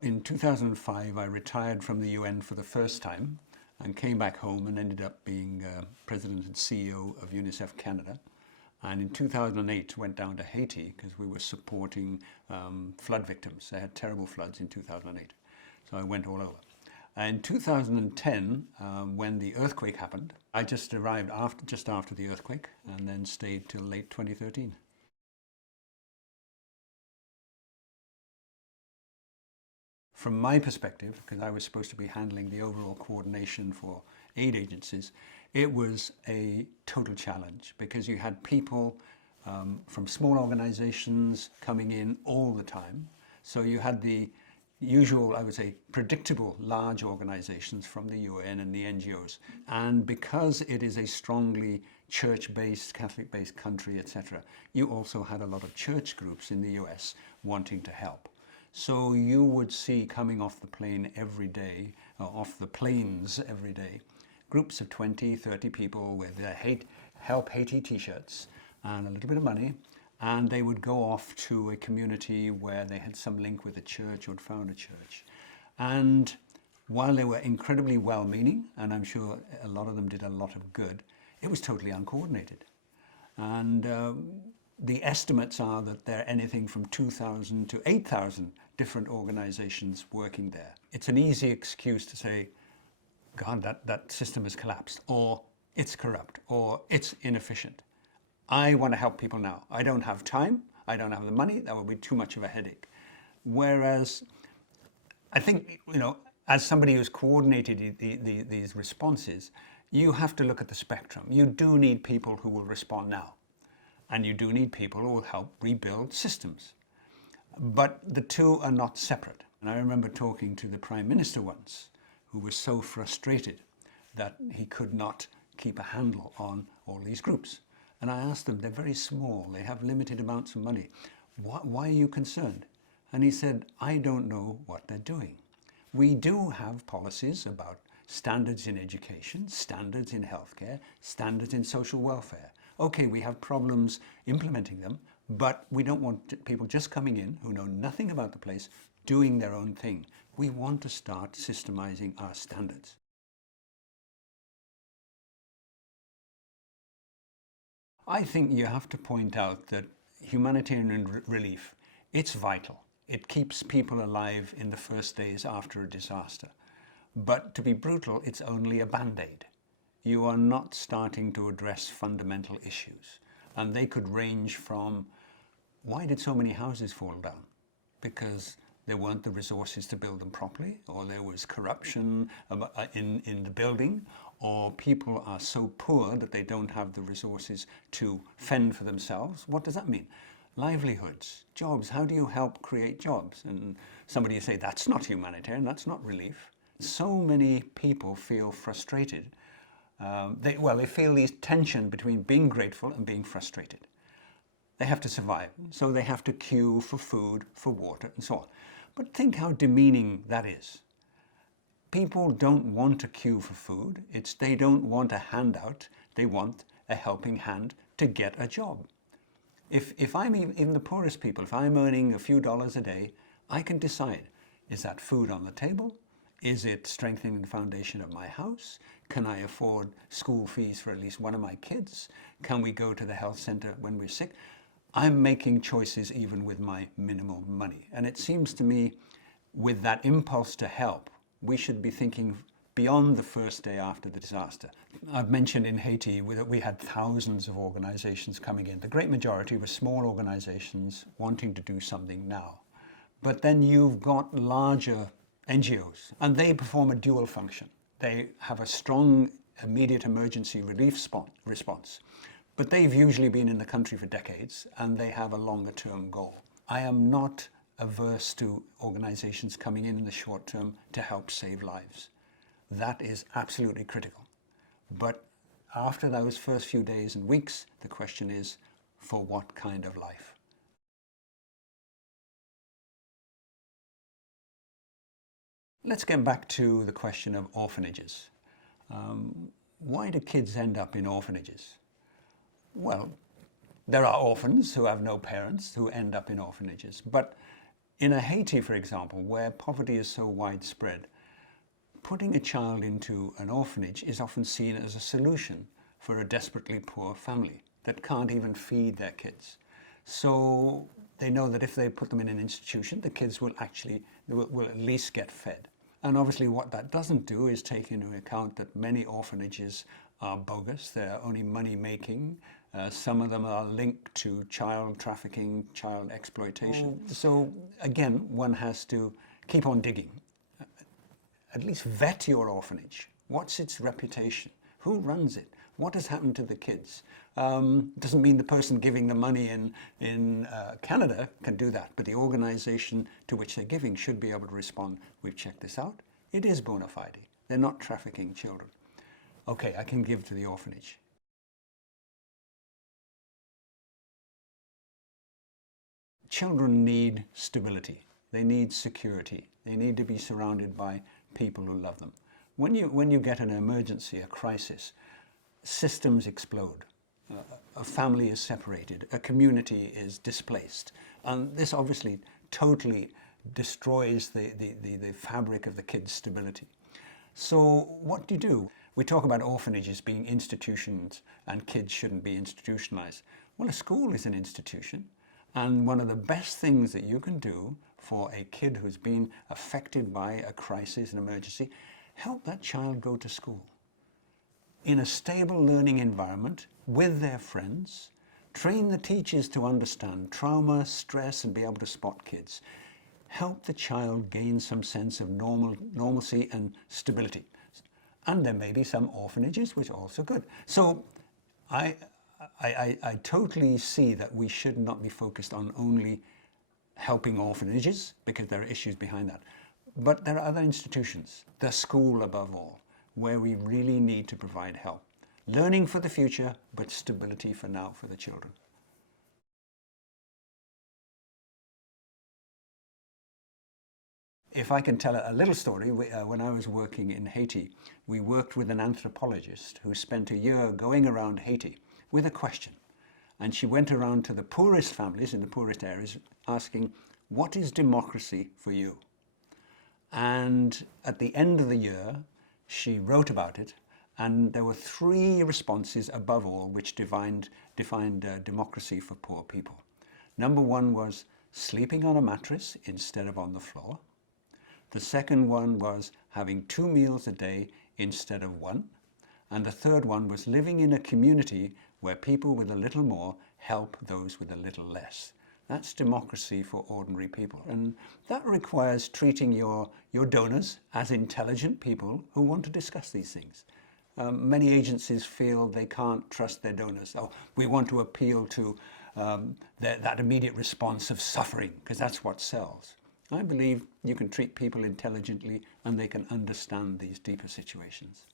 In 2005, I retired from the UN for the first time and came back home and ended up being President and CEO of UNICEF Canada. And in 2008, went down to Haiti because we were supporting flood victims. They had terrible floods in 2008. So I went all over. In 2010, when the earthquake happened, I just arrived just after the earthquake and then stayed till late 2013. From my perspective, because I was supposed to be handling the overall coordination for aid agencies, it was a total challenge because you had people from small organizations coming in all the time. So you had the usual, I would say, predictable large organizations from the UN and the NGOs. And because it is a strongly church-based, Catholic-based country, etc., you also had a lot of church groups in the US wanting to help. So you would see coming off the plane every day, off the planes every day, groups of 20, 30 people with their Help Haiti t-shirts and a little bit of money, and they would go off to a community where they had some link with a church or had found a church. And while they were incredibly well-meaning, and I'm sure a lot of them did a lot of good, it was totally uncoordinated. And the estimates are that there are anything from 2,000 to 8,000 different organizations working there. It's an easy excuse to say, God, that system has collapsed, or it's corrupt, or it's inefficient. I want to help people now. I don't have time. I don't have the money. That would be too much of a headache. Whereas I think, as somebody who's coordinated these responses, you have to look at the spectrum. You do need people who will respond now. And you do need people who will help rebuild systems. But the two are not separate. And I remember talking to the Prime Minister once, who was so frustrated that he could not keep a handle on all these groups. And I asked them, they're very small, they have limited amounts of money. Why are you concerned? And he said, I don't know what they're doing. We do have policies about standards in education, standards in healthcare, standards in social welfare. Okay, we have problems implementing them, but we don't want people just coming in who know nothing about the place, doing their own thing. We want to start systemizing our standards. I think you have to point out that humanitarian relief, it's vital. It keeps people alive in the first days after a disaster. But to be brutal, it's only a band-aid. You are not starting to address fundamental issues. And they could range from, why did so many houses fall down? Because there weren't the resources to build them properly, or there was corruption in the building, or people are so poor that they don't have the resources to fend for themselves. What does that mean? Livelihoods, jobs. How do you help create jobs? And somebody will say, that's not humanitarian, that's not relief. So many people feel frustrated. They feel this tension between being grateful and being frustrated. They have to survive, so they have to queue for food, for water, and so on. But think how demeaning that is. People don't want to queue for food. They don't want a handout. They want a helping hand to get a job. If I'm even the poorest people, if I'm earning a few dollars a day, I can decide, is that food on the table? Is it strengthening the foundation of my house? Can I afford school fees for at least one of my kids? Can we go to the health center when we're sick? I'm making choices even with my minimal money. And it seems to me, with that impulse to help, we should be thinking beyond the first day after the disaster. I've mentioned in Haiti that we had thousands of organizations coming in. The great majority were small organizations wanting to do something now. But then you've got larger NGOs, and they perform a dual function. They have a strong immediate emergency relief response, but they've usually been in the country for decades, and they have a longer-term goal. I am not averse to organizations coming in the short term to help save lives. That is absolutely critical. But after those first few days and weeks, the question is, for what kind of life? Let's get back to the question of orphanages. Why do kids end up in orphanages? Well, there are orphans who have no parents who end up in orphanages, but In a Haiti, for example, where poverty is so widespread, putting a child into an orphanage is often seen as a solution for a desperately poor family that can't even feed their kids. So they know that if they put them in an institution, the kids will at least get fed. And obviously what that doesn't do is take into account that many orphanages are bogus. They're only money making. Some of them are linked to child trafficking, child exploitation. So again, one has to keep on digging. At least vet your orphanage. What's its reputation? Who runs it? What has happened to the kids? Doesn't mean the person giving the money in Canada can do that, but the organization to which they're giving should be able to respond. We've checked this out. It is bona fide. They're not trafficking children. Okay, I can give to the orphanage. Children need stability. They need security. They need to be surrounded by people who love them. When you get an emergency, a crisis, systems explode. A family is separated. A community is displaced. And this obviously totally destroys the fabric of the kid's stability. So what do you do? We talk about orphanages being institutions and kids shouldn't be institutionalized. Well, a school is an institution. And one of the best things that you can do for a kid who's been affected by a crisis, an emergency, help that child go to school in a stable learning environment with their friends. Train the teachers to understand trauma, stress, and be able to spot kids. Help the child gain some sense of normalcy and stability. And there may be some orphanages which are also good. So I totally see that we should not be focused on only helping orphanages, because there are issues behind that. But there are other institutions, the school above all, where we really need to provide help. Learning for the future, but stability for now for the children. If I can tell a little story, when I was working in Haiti, we worked with an anthropologist who spent a year going around Haiti with a question. And she went around to the poorest families in the poorest areas asking, what is democracy for you? And at the end of the year, she wrote about it, and there were 3 responses above all which defined democracy for poor people. Number 1 was sleeping on a mattress instead of on the floor. The second one was having 2 meals a day instead of 1. And the third one was living in a community where people with a little more help those with a little less. That's democracy for ordinary people. And that requires treating your donors as intelligent people who want to discuss these things. Many agencies feel they can't trust their donors. Oh, we want to appeal to that immediate response of suffering, because that's what sells. I believe you can treat people intelligently and they can understand these deeper situations.